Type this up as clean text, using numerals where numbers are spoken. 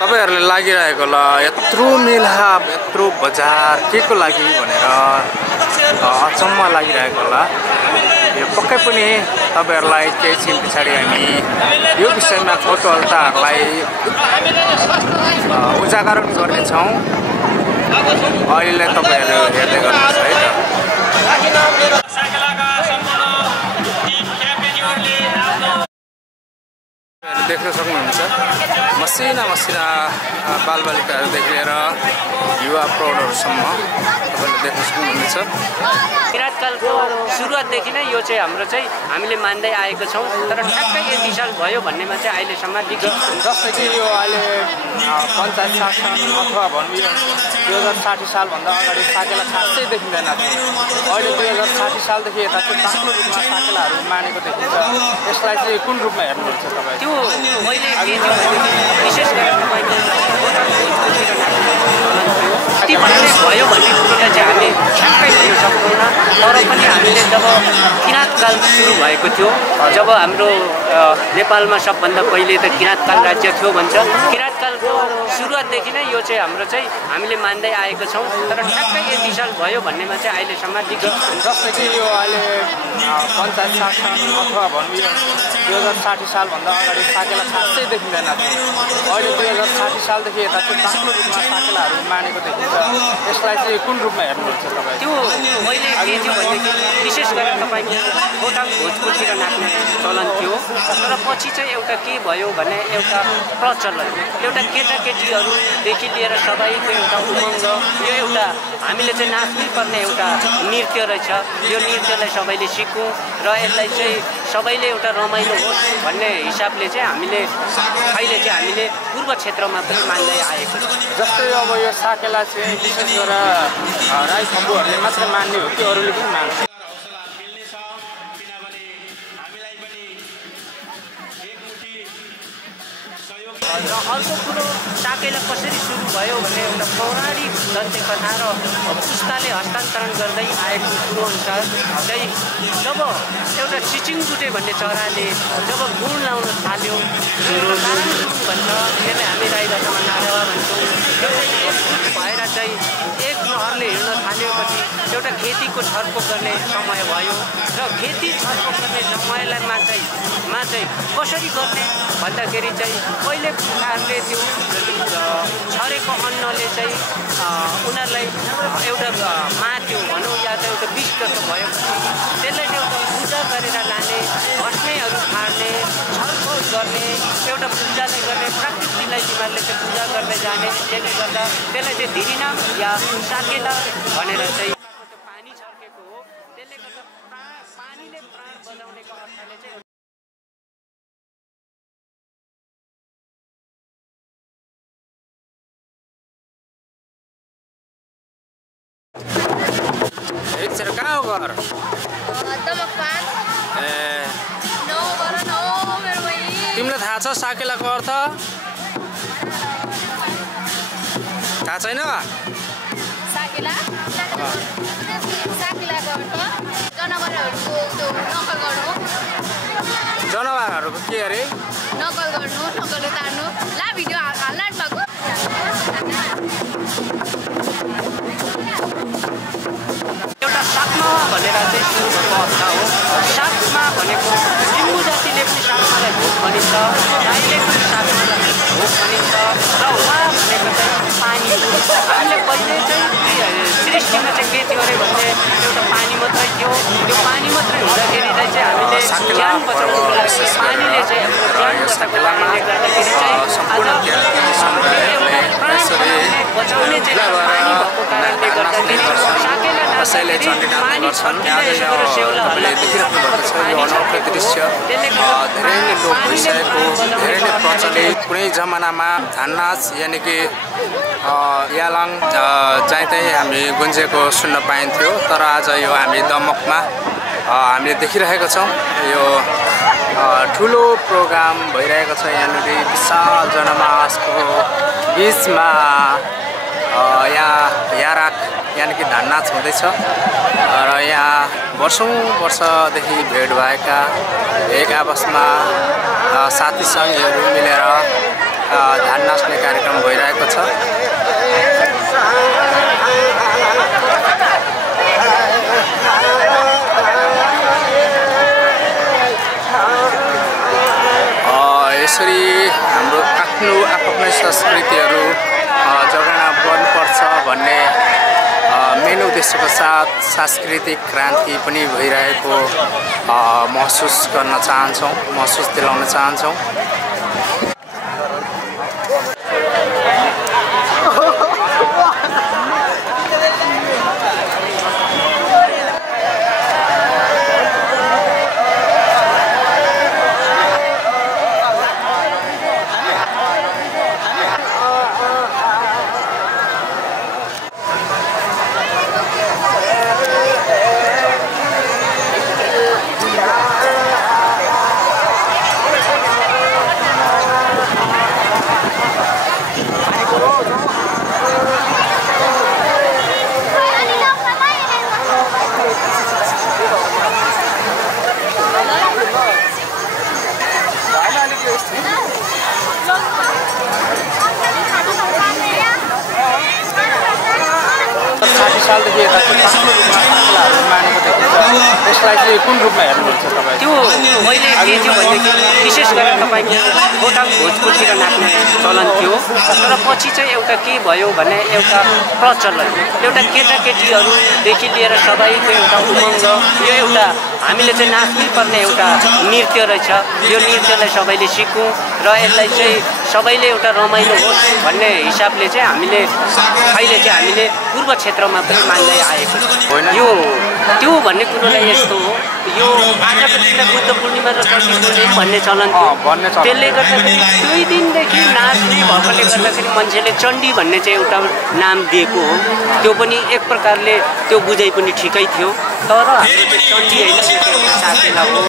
तपाईहरुले लागिरहेको ल यत्रो मेला यत्रो बजार केको लागि भनेर अचम्म लागिरहेको होला। यो पक्कै पनि तपाईहरुलाई केही छिन पछाडी हामी यो विषयमा कौतूहलताहरुलाई उजागर गर्ने छौं। अहिले तपाईहरु हेर्दै गर्नुहुन्छ है त। देख्न सक्नुहुन्छ मसिना बालबालिकाहरूदेखि लिएर युवा प्रौढहरूसम्म तपाईले देख्न सक्नुहुन्छ। किराँतकालको सुरुवातदेखि नै यो चाहिँ हाम्रो चाहिँ हामीले मान्दै आएको छौं। तर ठ्याक्कै यति साल भयो भन्नेमा चाहिँ अहिलेसम्म देखिन्छ। जस्तै कि यो अहिले पञ्चायत शासन अथवा भनौँ यो 2060 सालभन्दा अगाडि साकेला खासै देखिँदैन थियो। अहिले 2060 सालदेखि यता चाहिँ बाक्लो रूपमा साकेलाहरू मानेको देखिन्छ। यसलाई चाहिँ कुन रूपमा हेर्नुहुन्छ तपाईँ? त्यो मैले के थियो भनेदेखि विशेष गरेर तपाईँको भयो भन्ने कुरोलाई चाहिँ हामी ठ्याक्कै लिन सक्दैनौँ। तर पनि हामीले जब किराँतकाल सुरु भएको थियो, जब हाम्रो नेपालमा सबभन्दा पहिले त किराँतकाल राज्य थियो भन्छ। किराँतकालको सुरुवातदेखि नै यो चाहिँ हाम्रो चाहिँ हामीले मान्दै आएको छौं। तर ठ्याक्कै यति साल भयो भन्नेमा चाहिँ अहिलेसम्म देखिन्छ। जस्तै कि यो अहिले पञ्चायत शासन अथवा भनौँ यो 2060 सालभन्दा अगाडि साकेला खासै देखिँदैन थियो। अहिले 2060 सालदेखि यता चाहिँ बाक्लो रूपमा साकेलाहरू मानेको देखिन्छ। यसलाई चाहिँ कुन रूपमा हेर्नुहुन्छ तपाईँ? त्यो मैले के थियो भनेदेखि विशेष गरेर तपाईँको खोटाङ भोजपुरतिर नाच्ने चलन थियो। तर पछि चाहिँ एउटा के भयो भने एउटा प्रचलन, एउटा केटाकेटीहरूदेखि लिएर सबैको एउटा उमङ्ग, यो एउटा हामीले चाहिँ नाच्नै पर्ने एउटा नृत्य रहेछ। यो नृत्यलाई सबैले सिकौँ र यसलाई चाहिँ सबैले एउटा रमाइलो होस् भन्ने हिसाबले चाहिँ हामीले अहिले चाहिँ हामीले पूर्व क्षेत्रमा पनि मान्दै आएको छ। जस्तै अब यो साकेला चाहिँ विशेष गरेर राई खम्बुहरूले मात्र मान्ने हो कि अरूले पनि मान्छ? र अर्को कुरो साकेला कसरी सुरु भयो भने एउटा पौराणिक दन्ते कथा र पुस्ताले हस्तान्तरण गर्दै आएको कुरो अनुसार चाहिँ जब एउटा चिचिङबुटे भन्ने चराले जब गुण लाउन थाल्यो भन्छ, त्यसलाई हामी राई भाषामा नारेवा भन्छौँ। एउटा एकजुट भएर चाहिँ एक लहरले हिँड्न थालेपछि एउटा खेतीको छरपो गर्ने समय भयो र खेती छरपो गर्ने समयमा चाहिँ कसरी गर्ने भन्दाखेरि चाहिँ पहिले पुर्खाहरूले त्यो छरेको अन्नले चाहिँ उनीहरूलाई एउटा माथ्यो भनौँ या त एउटा विष जस्तो भयो, त्यसलाई चाहिँ एउटा पूजा गरेर लाने, भस्मेहरू फाड्ने, छलफल गर्ने, एउटा पूजाले गर्ने, प्राकृतिक दिनलाई तिमीहरूले चाहिँ पूजा गर्दै जाने। त्यसले गर्दा त्यसलाई चाहिँ धिरिनाम या साकेला भनेर चाहिँ पानी छर्केको हो। त्यसले गर्दा पानीले प्राण बजाउनेको अर्थले चाहिँ एकचोटि कहाँ हो घर? तिमीलाई थाहा छ साकेलाको अर्थ? थाहा छैन? साकेला साकेलाको अर्थ जनावरहरूको त्यो नकल गर्नु। जनावरहरूको के अरे? नकल गर्नु, नकल उतार्नु। ला भिडियो हाल्न भएको एउटा साक्मा भनेर चाहिँ सुरु भएको अवस्था हो। साक्मा भनेको लिम्बू जातिले पनि साक्मालाई भोग भनिन्छ, राईले पनि साक्मालाई भोग भनिन्छ र उहाँ भनेको चाहिँ पानी हो। हामीले पहिले चाहिँ सृष्टिमा चाहिँ के थियो अरे भने एउटा पानी मात्रै थियो। त्यो पानी मात्रै हुँदाखेरि चाहिँ हामीले ज्यान बचाउनुको लागि पानीले चाहिँ हाम्रो ज्यान बचाउनुको कारणले गर्दाखेरि चाहिँ आज बचाउने चाहिँ पानी भएको कारणले गर्दाखेरि साकेला कसैले चण्डीनाथ गर्छन्। आज यो तपाईँले देखिराख्नु भएको छ यो अनौठो दृश्य धेरै नै लोप भइसकेको, धेरै नै प्रचलित। कुनै जमानामा धान्नाच यानि कि यालाङ चाहिँ हामी गुन्जेको सुन्न पाइन्थ्यो। तर आज यो हामी दमकमा हामीले देखिरहेका छौँ। यो ठुलो प्रोग्राम भइरहेको छ। यहाँनिर विशाल जनमासको बिचमा यहाँ याराक यानि कि धान नाच हुँदैछ र यहाँ वर्षौंदेखि भेट भएका एक आपसमा साथी सङ्गीहरू मिलेर धान नाच्ने कार्यक्रम भइरहेको छ। यसरी हाम्रो आफ्नै संस्कृतिहरू जगाउन पर्नुपर्छ भन्ने मेन उद्देश्यको साथ सांस्कृतिक क्रान्ति पनि भइरहेको महसुस गर्न चाहन्छौँ, महसुस दिलाउन चाहन्छौँ। सालदेखि यता मानेको देखिन्छ। यसलाई चाहिँ कुन रूपमा हेर्नुहुन्छ तपाईँ? त्यो मैले के थियो भनेदेखि विशेष गरेर तपाईँको गोटाङ भोजपुरतिर नाच्ने चलन थियो, तर पछि चाहिँ एउटा के भयो भने एउटा प्रचलन, एउटा केटाकेटीहरूदेखि लिएर सबैको एउटा उमङ्ग, यो एउटा हामीले चाहिँ नाच्नै पर्ने एउटा नृत्य रहेछ। यो नृत्यलाई सबैले सिकौँ र यसलाई चाहिँ सबैले एउटा रमाइलो होस् भन्ने हिसाबले चाहिँ हामीले अहिले चाहिँ हामीले पूर्व क्षेत्रमा पनि मान्दै आएको छ। यो त्यो भन्ने कुरोलाई यस्तो हो, यो आजको दिनलाई बुद्ध पूर्णिमा र चण्डी पूर्णिमा भन्ने चलन थियो। त्यसले गर्दाखेरि 2 दिनदेखि नाच्ने भएकोले गर्दाखेरि मान्छेले चण्डी भन्ने चाहिँ एउटा नाम दिएको हो। त्यो पनि एक प्रकारले त्यो बुझाइ पनि ठिकै थियो, तर हाम्रो चण्डी होइन, साकेला हो।